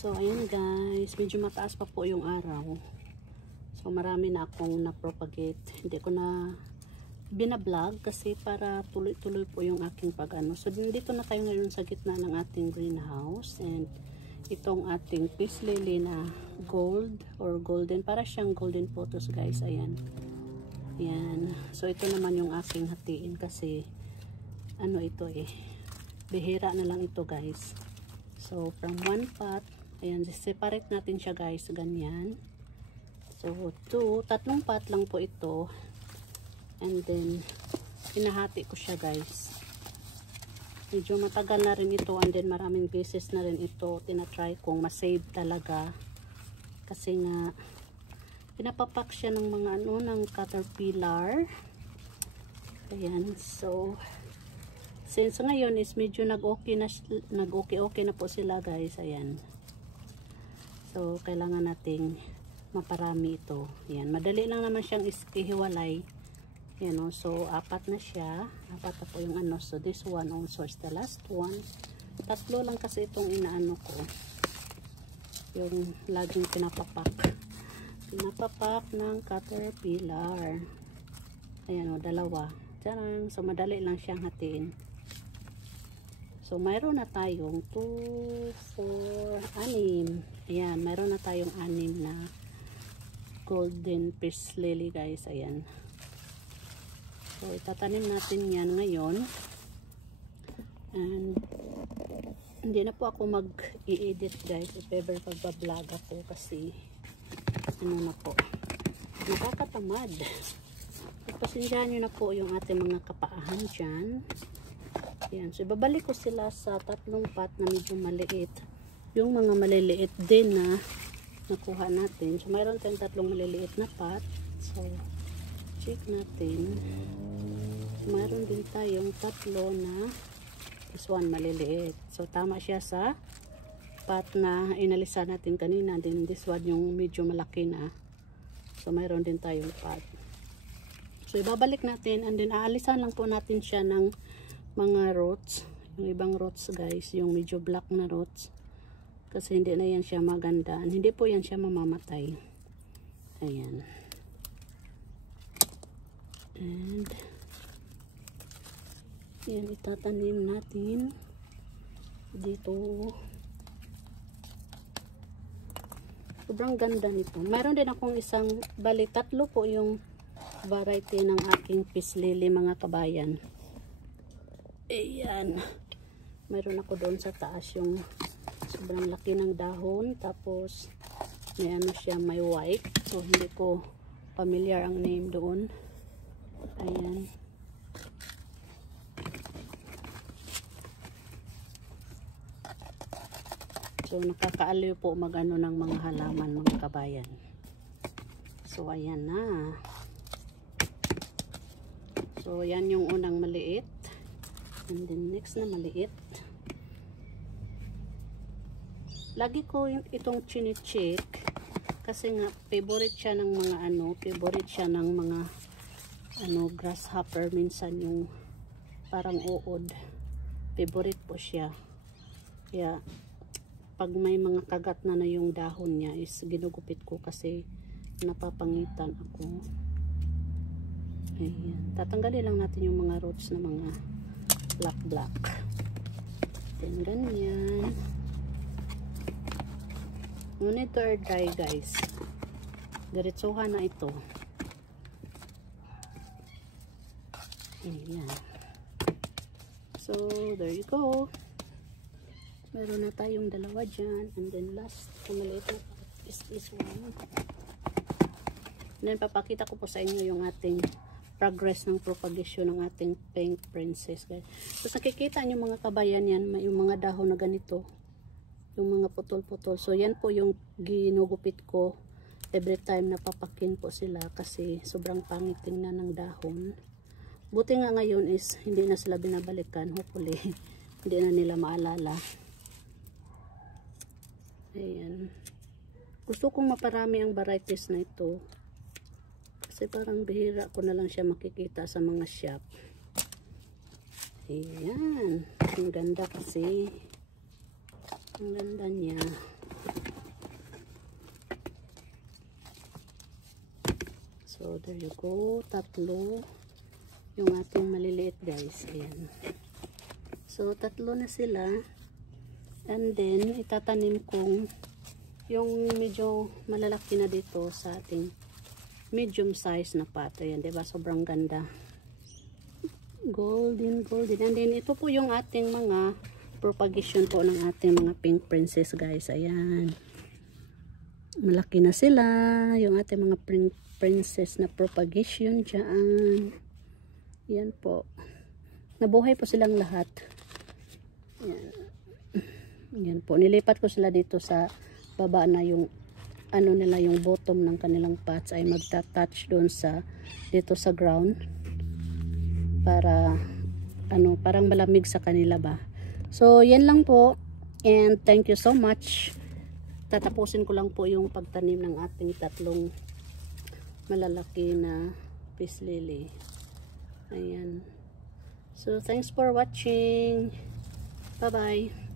So, ayan guys, medyo mataas pa po yung araw. So, marami na akong na-propagate. Hindi ko na binablog kasi para tuloy-tuloy po yung aking pag-ano. So, dito na tayo ngayon sa gitna ng ating greenhouse. And itong ating peace lily na gold or golden. Para siyang golden photos guys. Ayan. Ayan. So, ito naman yung aking hatiin kasi ano ito bihira na lang ito guys. So, from one pot, ayan, separate natin siya guys, ganyan. So, tatlong pot lang po ito. And then, pinahati ko siya guys. Medyo matagal na rin ito, and then maraming beses na rin ito tinatry kong masave talaga. Kasi nga, pinapapak siya ng mga ng caterpillar. Ayan, so, since ngayon is medyo nag-okay na po sila guys, ayan. So, kailangan nating maparami ito. Ayan, madali lang naman siyang ihiwalay. Ayan o, so, apat na siya. Apat na po yung ano. So, this one also is the last one. Tatlo lang kasi itong inaano ko. Yung laging pinapapak. Pinapapak ng caterpillar. Ayan o, dalawa. Diyan, so, madali lang siyang hatiin. So, mayroon na tayong 2, 4, 6. Ayan, mayroon na tayong 6 na golden peace lily guys. Ayan. So, itatanim natin yan ngayon. And, hindi na po ako mag-i-edit guys. If ever pagbablog ako kasi, ano na po, nakakatamad. Pasensyahan nyo na po yung ating mga kapaahan dyan. Ayan. So, ibabalik ko sila sa tatlong pot na medyo maliit. Yung mga maliliit din na nakuha natin. So, mayroon tayong tatlong maliliit na pot. So, check natin. Mayroon din tayong tatlo na this one maliliit. So, tama siya sa pot na inalisan natin kanina. Then, this one yung medyo malaki na. So, mayroon din tayong pot. So, ibabalik natin and then aalisan lang po natin siya ng mga roots. Yung ibang roots guys, yung medyo black na roots. Kasi hindi na yan siya maganda. Hindi po yan siya mamamatay. Ayan. And yan, itatanim natin dito. Sobrang ganda nito. Mayroon din akong isang, bali tatlo po yung variety ng aking peace lily mga kabayan. Ayan. Mayroon ako doon sa taas yung sobrang laki ng dahon. Tapos may ano siya, may white. So hindi ko familiar ang name doon. Ayan. So nakakaaliw po mag-ano ng mga halaman mga kabayan. So ayan na. So yan yung unang maliit. And then next na maliit. Lagi ko itong chine-check kasi nga favorite siya ng mga favorite siya ng mga grasshopper minsan yung parang uod. Favorite po siya. Kaya pag may mga kagat na yung dahon niya is ginugupit ko kasi napapangitan ako. Ayan. Tatanggalin lang natin yung mga roots na mga black. Then, ganyan. Ngunit ito are dry, guys. Diretsuhan na ito. Ayan. So, there you go. Meron na tayong dalawa dyan. And then, last, maliit na is this one. And then, papakita ko po sa inyo yung ating progress ng propagation ng ating pink princess guys. So nakikita nyo mga kabayan yan, yung mga dahon na ganito, yung mga putol-putol. So yan po yung ginugupit ko every time na papakin po sila kasi sobrang pangit tingnan ng dahon. Buti nga ngayon is hindi na sila binabalikan, hopefully hindi na nila maalala. Ayan. Gusto kong maparami ang varieties na ito. Kasi parang bihira ko na lang siya makikita sa mga shop. Ayan. Ang ganda kasi. Ang ganda niya. So, there you go. Tatlo yung ating maliliit guys. Ayan. So, tatlo na sila. And then, itatanim kong yung medyo malalaki na dito sa ating medium size na pot. Ayan, diba? Sobrang ganda. Golden, golden. And then, ito po yung ating mga propagation po ng ating mga pink princess guys. Ayan. Malaki na sila. Yung ating mga pink princess na propagation dyan. Yan po. Nabuhay po silang lahat. Yan. Yan po. Nilipat ko sila dito sa baba na yung ano nila, yung bottom ng kanilang pots ay magta-touch doon sa dito sa ground para ano, parang malamig sa kanila ba. So, yan lang po. And thank you so much. Tatapusin ko lang po yung pagtanim ng ating tatlong malalaki na peace lily. Ayan. So, thanks for watching. Bye-bye.